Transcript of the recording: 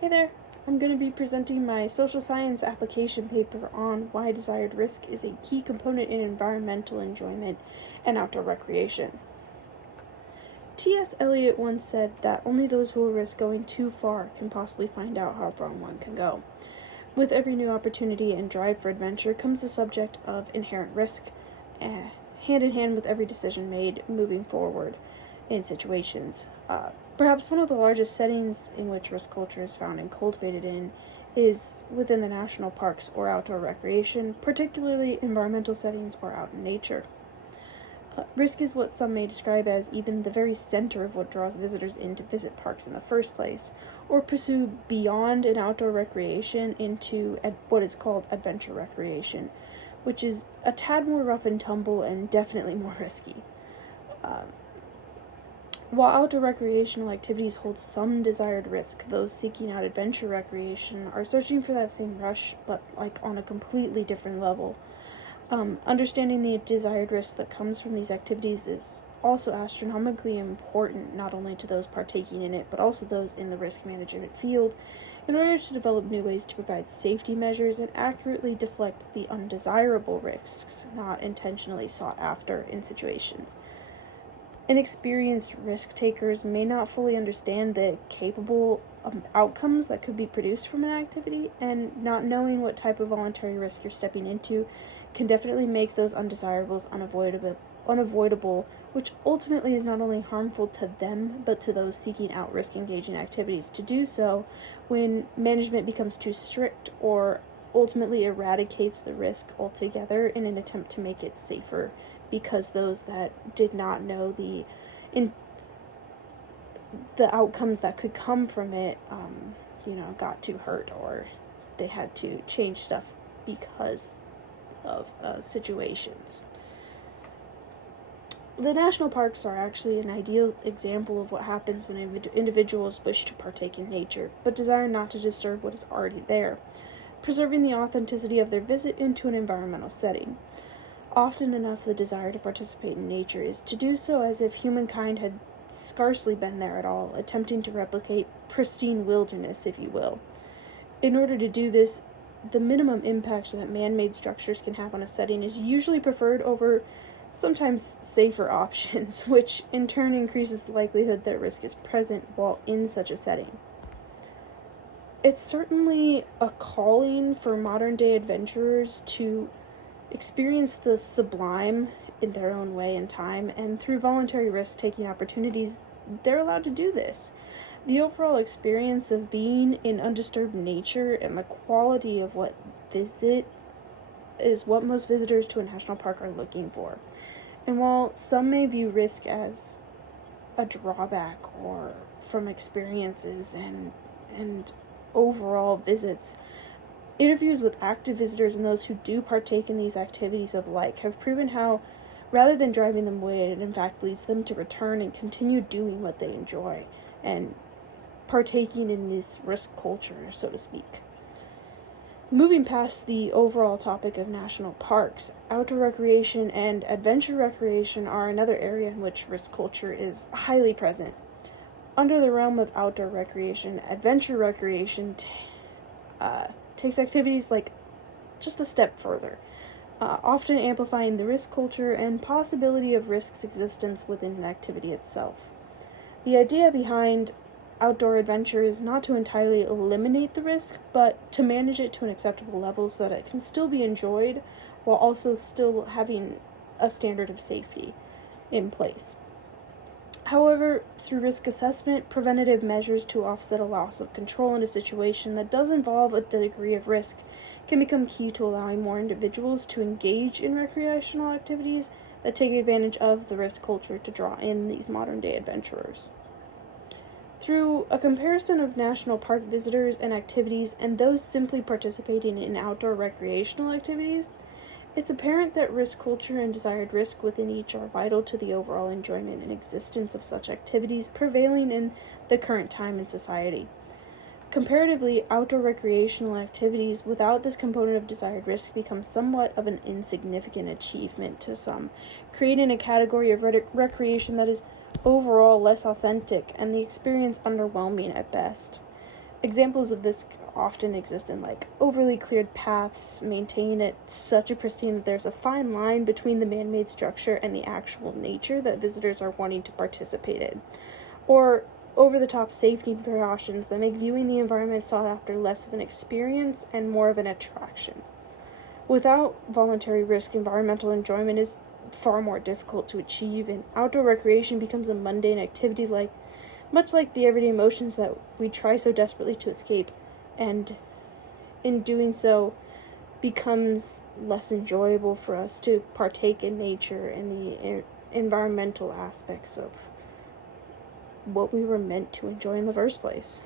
Hey there, I'm going to be presenting my social science application paper on why desired risk is a key component in environmental enjoyment and outdoor recreation. T.S. Eliot once said that only those who will risk going too far can possibly find out how far one can go. With every new opportunity and drive for adventure comes the subject of inherent risk, hand in hand with every decision made moving forward in situations. Perhaps one of the largest settings in which risk culture is found and cultivated in is within the national parks or outdoor recreation, particularly environmental settings or out in nature. Risk is what some may describe as even the very center of what draws visitors in to visit parks in the first place, or pursue beyond an outdoor recreation into what is called adventure recreation, which is a tad more rough and tumble and definitely more risky. While outdoor recreational activities hold some desired risk, those seeking out adventure recreation are searching for that same rush, but on a completely different level. Understanding the desired risk that comes from these activities is also astronomically important, not only to those partaking in it, but also those in the risk management field, in order to develop new ways to provide safety measures and accurately deflect the undesirable risks not intentionally sought after in situations. Inexperienced risk takers may not fully understand the capable outcomes that could be produced from an activity, and not knowing what type of voluntary risk you're stepping into can definitely make those undesirables unavoidable, which ultimately is not only harmful to them, but to those seeking out risk-engaging activities to do so when management becomes too strict or ultimately eradicates the risk altogether in an attempt to make it safer, because those that did not know the outcomes that could come from it, got too hurt, or they had to change stuff because of situations. The national parks are actually an ideal example of what happens when individuals wish to partake in nature, but desire not to disturb what is already there, preserving the authenticity of their visit into an environmental setting. Often enough, the desire to participate in nature is to do so as if humankind had scarcely been there at all, attempting to replicate pristine wilderness, if you will. In order to do this, the minimum impact that man-made structures can have on a setting is usually preferred over sometimes safer options, which in turn increases the likelihood that risk is present while in such a setting. It's certainly a calling for modern-day adventurers to experience the sublime in their own way and time, and through voluntary risk-taking opportunities, they're allowed to do this. The overall experience of being in undisturbed nature and the quality of what visit is what most visitors to a national park are looking for. And while some may view risk as a drawback or from experiences and overall visits, interviews with active visitors and those who do partake in these activities of like have proven how, rather than driving them away, it in fact leads them to return and continue doing what they enjoy and partaking in this risk culture, so to speak. Moving past the overall topic of national parks, outdoor recreation and adventure recreation are another area in which risk culture is highly present. Under the realm of outdoor recreation, adventure recreation takes activities just a step further, often amplifying the risk culture and possibility of risk's existence within an activity itself. The idea behind outdoor adventure is not to entirely eliminate the risk, but to manage it to an acceptable level so that it can still be enjoyed while also still having a standard of safety in place. However, through risk assessment, preventative measures to offset a loss of control in a situation that does involve a degree of risk can become key to allowing more individuals to engage in recreational activities that take advantage of the risk culture to draw in these modern-day adventurers. Through a comparison of national park visitors and activities and those simply participating in outdoor recreational activities, it's apparent that risk culture and desired risk within each are vital to the overall enjoyment and existence of such activities prevailing in the current time in society. Comparatively, outdoor recreational activities without this component of desired risk become somewhat of an insignificant achievement to some, creating a category of recreation that is overall less authentic and the experience underwhelming at best. Examples of this often exist in like overly cleared paths maintained at such a pristine that there's a fine line between the man-made structure and the actual nature that visitors are wanting to participate in, or over-the-top safety precautions that make viewing the environment sought after less of an experience and more of an attraction. Without voluntary risk, environmental enjoyment is far more difficult to achieve, and outdoor recreation becomes a mundane activity much like the everyday emotions that we try so desperately to escape, and in doing so becomes less enjoyable for us to partake in nature and the environmental aspects of what we were meant to enjoy in the first place.